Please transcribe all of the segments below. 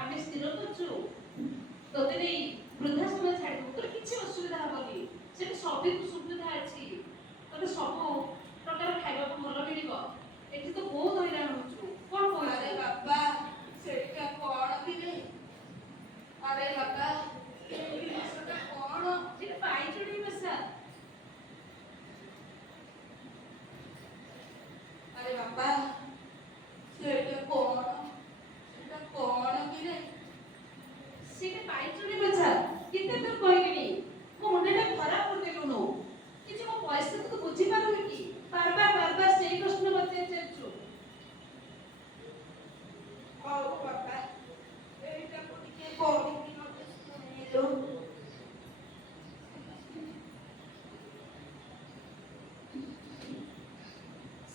ଆମେ ସ୍ଥିର କରୁଛୁ ତୋତେ ନେଇ ବୃଦ୍ଧାଶ୍ରମ ଛାଡ଼ିବୁ, ତୋର କିଛି ଅସୁବିଧା ହବନି, ସେଠି ସବୁ ସୁବିଧା ଅଛି, ତୋତେ ସବୁ ପ୍ରକାର ଖାଇବାକୁ ଭଲ ମିଳିବ। ଏଠି ତ ବହୁତ ହଇରାଣ ହଉଛୁ, କଣ କହୁଛୁ? ଆରେ ବାପା ସେଇଟା କଣ କିରେ? ଆରେ ବାପା ଏଇ ଜିନିଷଟା କଣ? ସେଠି ପାଇଚୁଡ଼ି ବସା। ଆରେ ବାପା ସେଇଟା କଣ? ସେଇଟା କଣ କିରେ? ସେଠି ପାଇଚୁଡ଼ି ବସା। କେତେ ଥର କହିଲିଣି, ମୋ ମୁଣ୍ଡଟା ଖରାପ କରିଦେଲୁଣୁ। କିଛି ମୋ ପରିସ୍ଥିତି ତୁ ବୁଝିପାରୁନି କି? ବାରବାର ସେଇ ପ୍ରଶ୍ନ ପଚାରି ଚାଲିଛୁ। ହଉ ବାପା ଏଇଟାକୁ ଟିକେ କହିକି ମତେ ଶୁଣେଇଲୁ।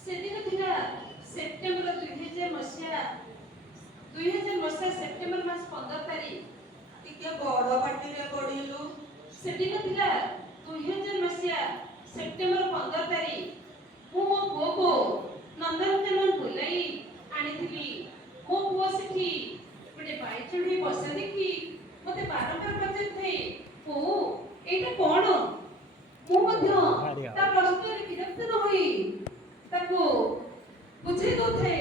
ସେଦିନ ଥିଲା ସେପ୍ଟେମ୍ବର 2000 ମସିହା ସେପ୍ଟେମ୍ବର ମାସ 15 ତାରିଖ। ଟିକେ ବଡ ପାଟିରେ ପଢିଲୁ। ସେଦିନ ଥିଲା 2000 ମସିହା ସେପ୍ଟେମ୍ବର 15 ତାରିଖ। ମୁଁ ମୋ ପୁଅକୁ ନନ୍ଦନକାନନ ବୁଲାଇ ଆଣିଥିଲି। ମୋ ପୁଅ ସେଠି ଗୋଟେ ବାଇଚୁଡ଼ି ବସା ଦେଖି ମତେ ବାରମ୍ବାର ପଚାରୁଥାଏ, ବୋଉ ଏଇଟା କଣ? ମୁଁ ମଧ୍ୟ ତା ପ୍ରଶ୍ନରେ ବିରକ୍ତ ନ ହୋଇ ତାକୁ ବୁଝେଇ ଦଉଥାଏ